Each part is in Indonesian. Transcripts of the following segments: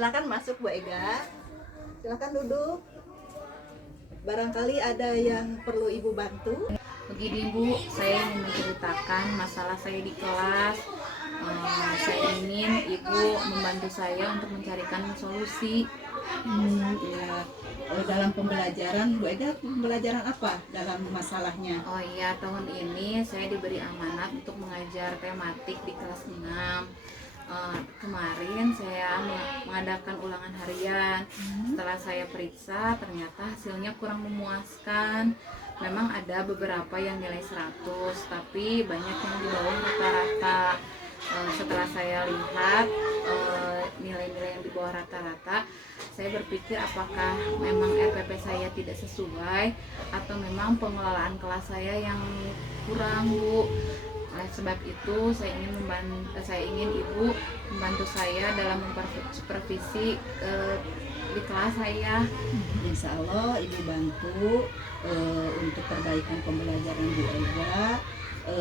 Silakan masuk Bu Ega. Silakan duduk. Barangkali ada yang perlu Ibu bantu. Begini Bu, saya ingin menceritakan masalah saya di kelas. Saya ingin Ibu membantu saya untuk mencarikan solusi. Ya. Dalam pembelajaran, Bu Ega, pembelajaran apa dalam masalahnya? Oh iya, tahun ini saya diberi amanat untuk mengajar tematik di kelas 6. Kemarin saya mengadakan ulangan harian. Setelah saya periksa, ternyata hasilnya kurang memuaskan. Memang ada beberapa yang nilai 100, tapi banyak yang di bawah rata-rata. Setelah saya lihat nilai-nilai yang di bawah rata-rata, saya berpikir apakah memang RPP saya tidak sesuai atau memang pengelolaan kelas saya yang kurang, Bu. Oleh sebab itu saya ingin Ibu membantu saya dalam supervisi di kelas saya. Insya Allah Ibu bantu untuk perbaikan pembelajaran Bu Ega,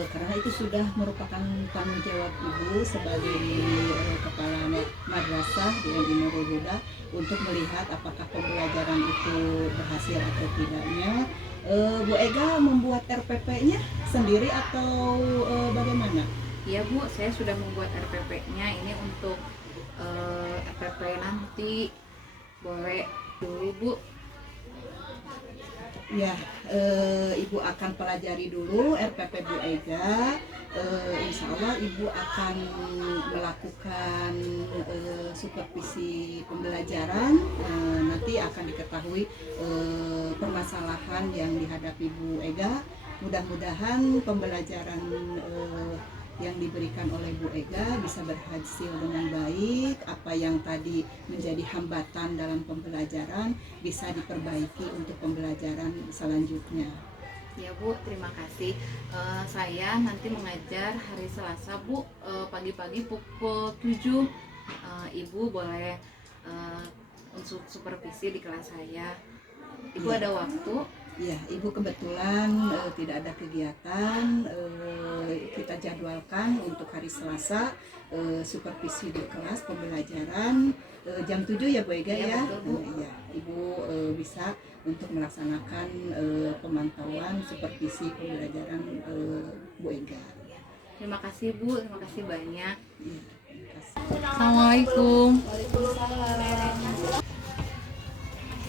karena itu sudah merupakan tanggung jawab Ibu sebagai kepala madrasah di MI Nurul Huda untuk melihat apakah pembelajaran itu berhasil atau tidaknya. Bu Ega membuat RPP-nya sendiri atau bagaimana? Iya Bu, saya sudah membuat RPP-nya. Ini untuk RPP nanti. Boleh dulu Bu. Ya, Ibu akan pelajari dulu RPP Bu Ega. Insya Allah Ibu akan melakukan supervisi pembelajaran. Nanti akan diketahui permasalahan yang dihadapi Bu Ega. Mudah-mudahan pembelajaran yang diberikan oleh Bu Ega bisa berhasil dengan baik. Apa yang tadi menjadi hambatan dalam pembelajaran bisa diperbaiki untuk pembelajaran selanjutnya. Ya Bu, terima kasih. Saya nanti mengajar hari Selasa Bu, pagi-pagi pukul 7. Ibu boleh supervisi di kelas saya. Ibu ada waktu? Ya, Ibu kebetulan tidak ada kegiatan. Kita jadwalkan untuk hari Selasa supervisi di kelas pembelajaran jam 7 ya Bu Ega ya. Ya, Ibu bisa untuk melaksanakan pemantauan supervisi pembelajaran Bu Ega. Terima kasih Bu, terima kasih banyak. Ya, terima kasih. Assalamualaikum. Waalaikumsalam.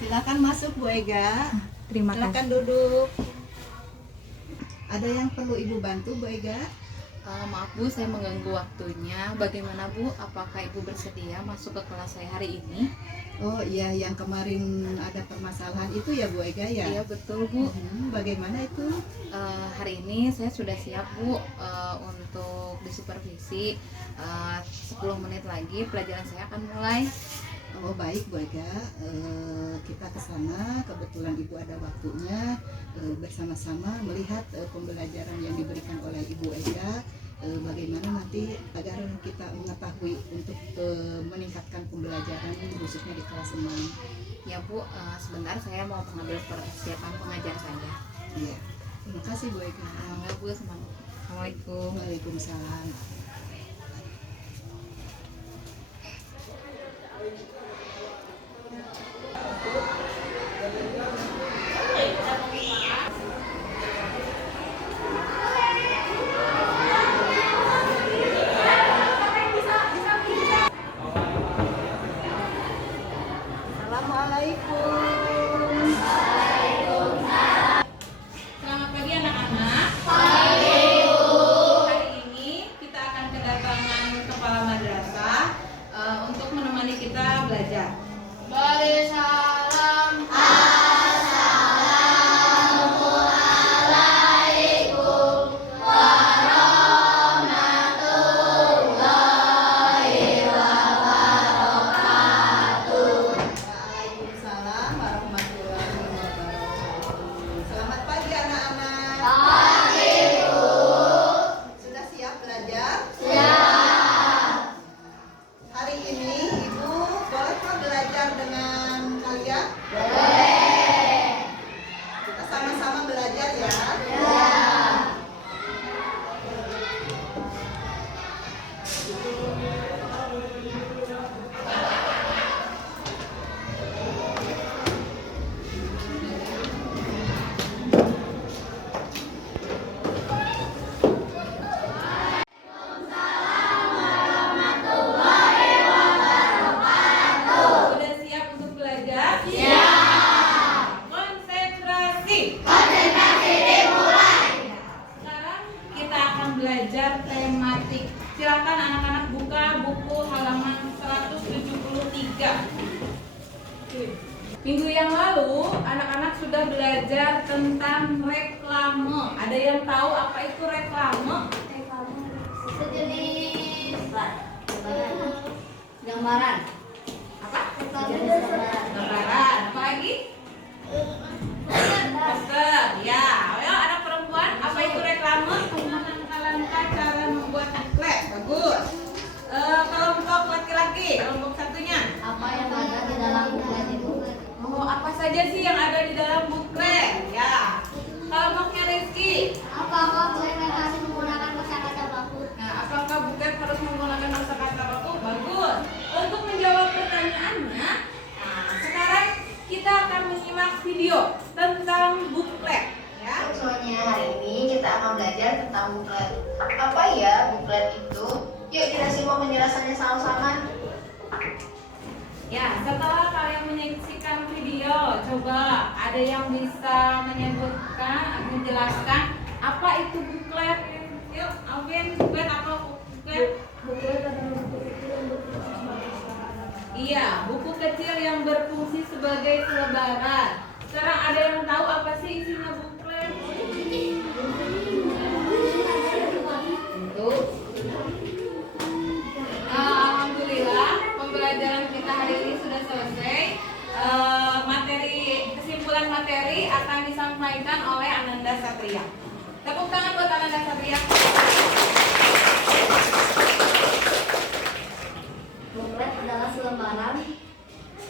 Silakan masuk Bu Ega. Terima Silakan kasih. duduk. Ada yang perlu Ibu bantu Bu Ega? Maaf Bu, saya mengganggu waktunya. Bagaimana Bu? Apakah Ibu bersedia masuk ke kelas saya hari ini? Oh iya, yang kemarin ada permasalahan itu ya Bu Ega ya? Iya betul Bu. Bagaimana itu? Hari ini saya sudah siap Bu untuk disupervisi. 10 menit lagi pelajaran saya akan mulai. Oh baik Bu Ega, kita ke sana. Kebetulan Ibu ada waktunya, bersama-sama melihat pembelajaran yang diberikan oleh Ibu Ega. Bagaimana nanti agar kita mengetahui untuk meningkatkan pembelajaran khususnya di kelas 6. Ya Bu, sebentar saya mau mengambil persiapan pengajar saya. Iya. Terima kasih Bu Ega. Ya Bu, Assalamualaikum. Waalaikumsalam. Assalamualaikum. Selamat pagi anak-anak. Hari ini kita akan kedatangan kepala madrasah untuk menemani kita belajar. Waalaikumsalam warahmatullahi wabarakatuh. Selamat pagi anak-anak. Sudah siap belajar? Hari ini Ibu bolehkah belajar dengan kalian? Kita sama-sama belajar ya. Minggu yang lalu anak-anak sudah belajar tentang reklame. Ada yang tahu apa itu reklame? Sejenis gambaran. Apa? Sejenis gambaran. Gambaran. Apa lagi? Poster. Ya. Ayo anak perempuan, apa itu reklame? Langkah-langkah cara membuat buklet. Bagus. Kelompok laki-laki, kelompok satunya. Apa yang ada di dalam buklet itu? Oh, apa saja sih yang ada di dalam buklet? Ya. Kelompoknya Rizky. Apakah buklet harus menggunakan kosakata baku? Nah, apakah buklet harus menggunakan kosakata baku? Bagus. Untuk menjawab pertanyaannya, nah, sekarang kita akan menyimak video tentang buklet. Ya. Semuanya, hari ini kita akan belajar tentang buklet. Apa ya buklet itu? Yuk kita simak penjelasannya sama-sama. Ya, setelah kalian menyaksikan video, coba ada yang bisa menyebutkan, menjelaskan apa itu buklet? Yuk, Alvin, buklet apa buklet? Buklet adalah buku kecil yang berfungsi Iya, buku kecil yang berfungsi sebagai selebaran. Sekarang ada yang tahu apa sih isinya buklet? Untuk Alhamdulillah, pembelajaran kita hari ini sudah selesai. Kesimpulan materi akan disampaikan oleh Ananda Satria. Tepuk tangan buat Ananda Satria. Buklet adalah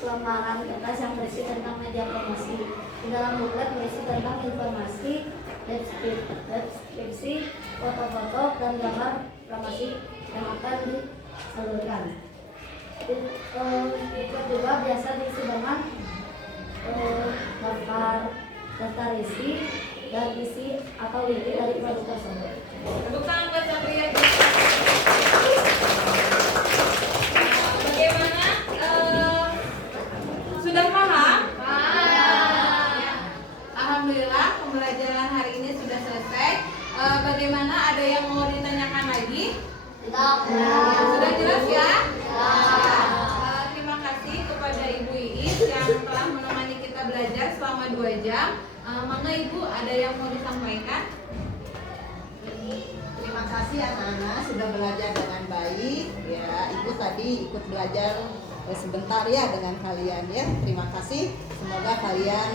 lembaran kertas yang berisi tentang media promosi. Di dalam buklet berisi tentang informasi, deskripsi, foto-foto, dan gambar promosi yang akan disalurkan. Buklet juga biasa diisi dengan daftar isi dan isi atau inti dari produk tersebut. Tepuk tangan buat Satria. Bagaimana? Sudah paham? Ya. Alhamdulillah, pembelajaran hari ini sudah selesai. Bagaimana? Ada yang mau ditanyakan lagi? Sudah jelas ya? Terima kasih kepada Ibu Iis yang telah menemani kita belajar selama 2 jam. Mangga Ibu, ada yang mau disampaikan? Terima kasih anak-anak sudah belajar dengan baik. Ya, Ibu tadi ikut belajar sebentar ya dengan kalian ya. Terima kasih. Semoga kalian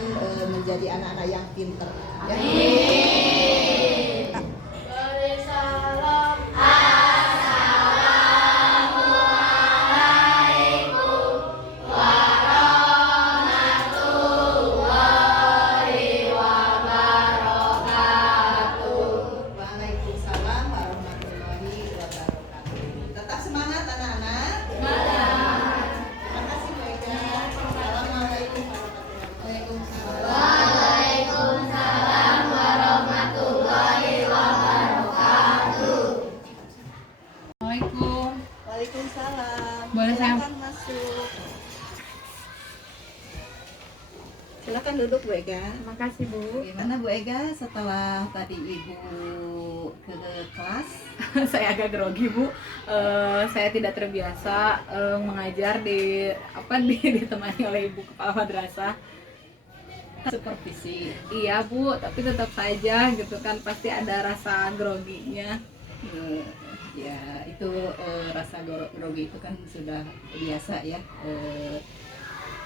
menjadi anak-anak yang pinter. Ya. Waalaikumsalam warahmatullahi wabarakatuh. Tetap semangat anak-anak. Terima kasih Bu Ega. Assalamualaikum Waalaikumsalam warahmatullahi wabarakatuh. Assalamualaikum. Waalaikumsalam. Boleh saya- Silakan masuk. Silakan duduk Bu Ega. Terima kasih Bu. Gimana Bu Ega setelah tadi Ibu ke kelas? Saya agak grogi Bu. Saya tidak terbiasa mengajar ditemani oleh Ibu Kepala Madrasah. Supervisi. Iya Bu, tapi tetap saja gitu kan pasti ada rasa groginya. Ya itu rasa grogi itu kan sudah biasa ya.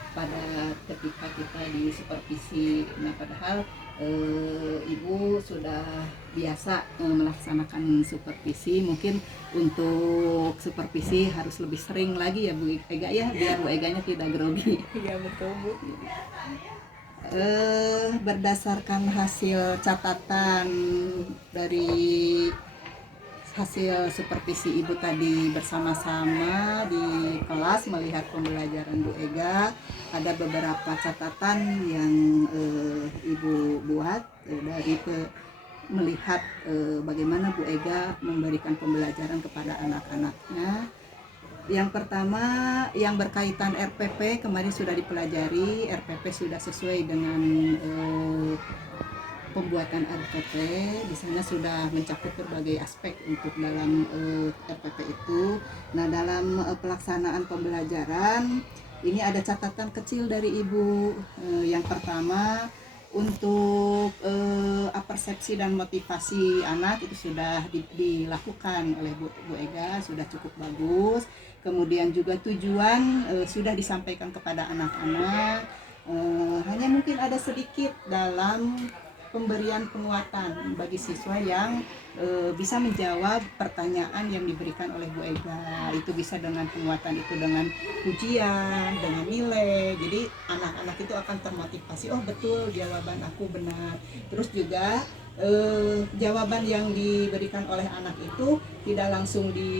Pada ketika kita di supervisi, nah padahal Ibu sudah biasa melaksanakan supervisi, mungkin untuk supervisi harus lebih sering lagi ya Bu Ega ya, biar Bu Eganya tidak grogi. Iya betul Bu. Berdasarkan hasil catatan dari hasil supervisi Ibu tadi bersama-sama di kelas melihat pembelajaran Bu Ega, ada beberapa catatan yang Ibu buat dari melihat bagaimana Bu Ega memberikan pembelajaran kepada anak-anaknya. Yang pertama yang berkaitan RPP kemarin sudah dipelajari, RPP sudah sesuai dengan pembuatan RPP. Di sana sudah mencakup berbagai aspek untuk dalam RPP itu. Nah, dalam pelaksanaan pembelajaran ini ada catatan kecil dari Ibu. Yang pertama, untuk persepsi dan motivasi anak itu sudah dilakukan oleh Bu Ega, sudah cukup bagus. Kemudian juga tujuan sudah disampaikan kepada anak-anak. Hanya mungkin ada sedikit dalam pemberian penguatan bagi siswa yang bisa menjawab pertanyaan yang diberikan oleh Bu Ega. Itu bisa dengan penguatan itu dengan ujian, dengan nilai. Jadi anak-anak itu akan termotivasi, oh betul jawaban aku benar. Terus juga jawaban yang diberikan oleh anak itu tidak langsung di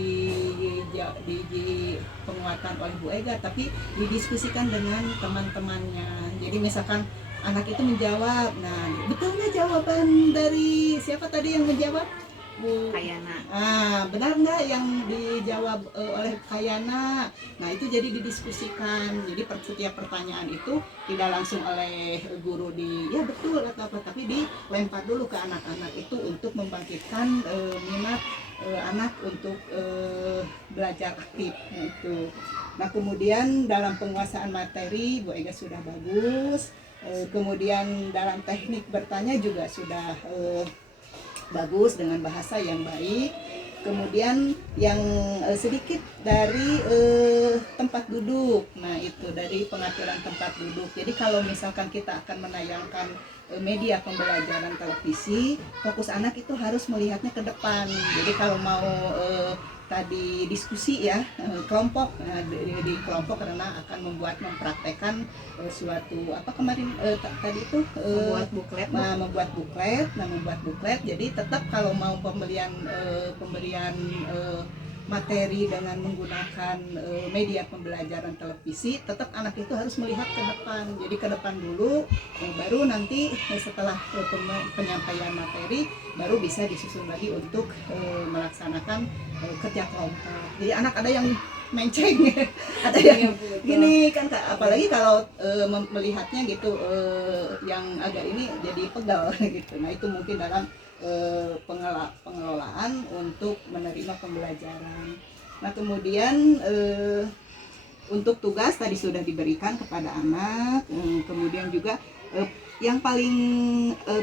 penguatan oleh Bu Ega, tapi didiskusikan dengan teman-temannya. Jadi misalkan anak itu menjawab, nah betul nggak jawaban dari siapa tadi yang menjawab? Bu Kayana. Benar nggak yang dijawab oleh Kayana? Nah itu jadi didiskusikan. Jadi setiap pertanyaan itu tidak langsung oleh guru ya betul atau apa, tapi dilempar dulu ke anak-anak itu untuk membangkitkan minat anak untuk belajar aktif itu. Nah kemudian dalam penguasaan materi Bu Ega sudah bagus. Kemudian dalam teknik bertanya juga sudah bagus dengan bahasa yang baik. Kemudian yang sedikit dari tempat duduk. Nah itu dari pengaturan tempat duduk. Jadi kalau misalkan kita akan menayangkan media pembelajaran televisi, fokus anak itu harus melihatnya ke depan. Jadi kalau mau tadi diskusi ya kelompok, di kelompok karena akan mempraktekkan suatu apa kemarin tadi itu membuat buklet. Jadi tetap kalau mau pemberian materi dengan menggunakan media pembelajaran televisi, tetap anak itu harus melihat ke depan. Jadi ke depan dulu, baru nanti setelah penyampaian materi baru bisa disusun lagi untuk melaksanakan kerja kelompok. Jadi anak ada yang menceng, ada yang gini kan, apalagi kalau melihatnya gitu yang agak ini jadi pegal gitu. Nah itu mungkin dalam pengelolaan untuk menerima pembelajaran. Nah kemudian untuk tugas tadi sudah diberikan kepada anak. Kemudian juga yang paling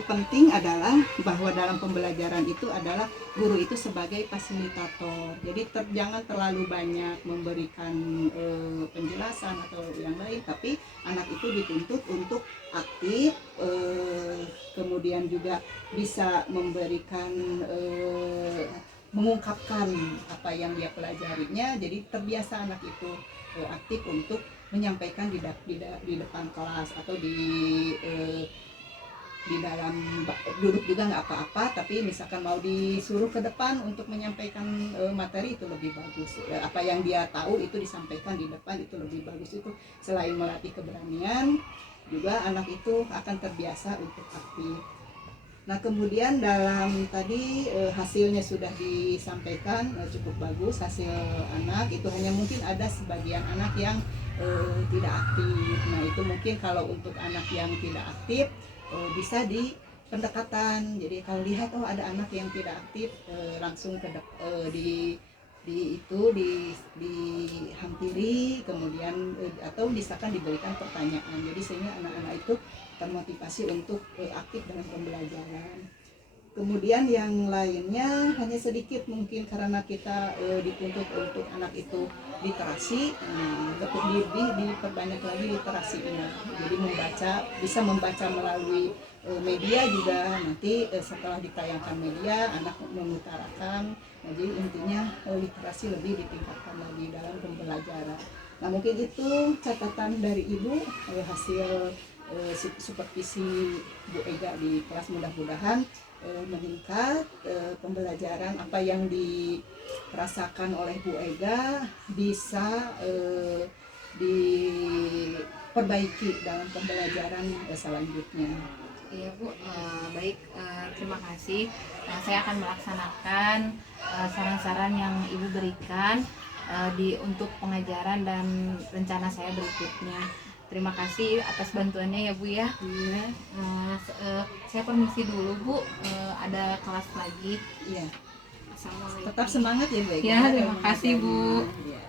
penting adalah bahwa dalam pembelajaran itu adalah guru itu sebagai fasilitator. Jadi jangan terlalu banyak memberikan penjelasan atau yang lain, tapi anak itu dituntut untuk aktif, kemudian juga bisa memberikan mengungkapkan apa yang dia pelajarinya. Jadi terbiasa anak itu aktif untuk menyampaikan di depan kelas atau di dalam duduk juga nggak apa-apa, tapi misalkan mau disuruh ke depan untuk menyampaikan materi itu lebih bagus. Apa yang dia tahu itu disampaikan di depan itu lebih bagus. Itu selain melatih keberanian, juga anak itu akan terbiasa untuk aktif. Nah kemudian dalam tadi hasilnya sudah disampaikan cukup bagus hasil anak itu, hanya mungkin ada sebagian anak yang tidak aktif. Nah itu mungkin kalau untuk anak yang tidak aktif bisa di pendekatan. Jadi kalau lihat oh ada anak yang tidak aktif, langsung ke dihampiri, kemudian atau misalkan diberikan pertanyaan. Jadi sehingga anak-anak itu termotivasi untuk aktif dalam pembelajaran. Kemudian yang lainnya hanya sedikit mungkin karena kita dituntut untuk anak itu literasi, lebih diperbanyak lagi literasinya. Jadi bisa membaca melalui media juga, nanti setelah ditayangkan media anak mengutarakan. Nah, jadi intinya literasi lebih ditingkatkan lagi dalam pembelajaran. Nah mungkin itu catatan dari Ibu hasil supervisi Bu Ega di kelas. Mudah-mudahan meningkat pembelajaran, apa yang dirasakan oleh Bu Ega bisa diperbaiki dalam pembelajaran selanjutnya. Iya Bu, baik, terima kasih. Saya akan melaksanakan saran-saran yang Ibu berikan untuk pengajaran dan rencana saya berikutnya. Terima kasih atas bantuannya ya Bu ya. Iya. Saya permisi dulu Bu, ada kelas lagi. Iya. Assalamualaikum. Tetap semangat ya Bu Ega. Ya, terima kasih Bu. Iya.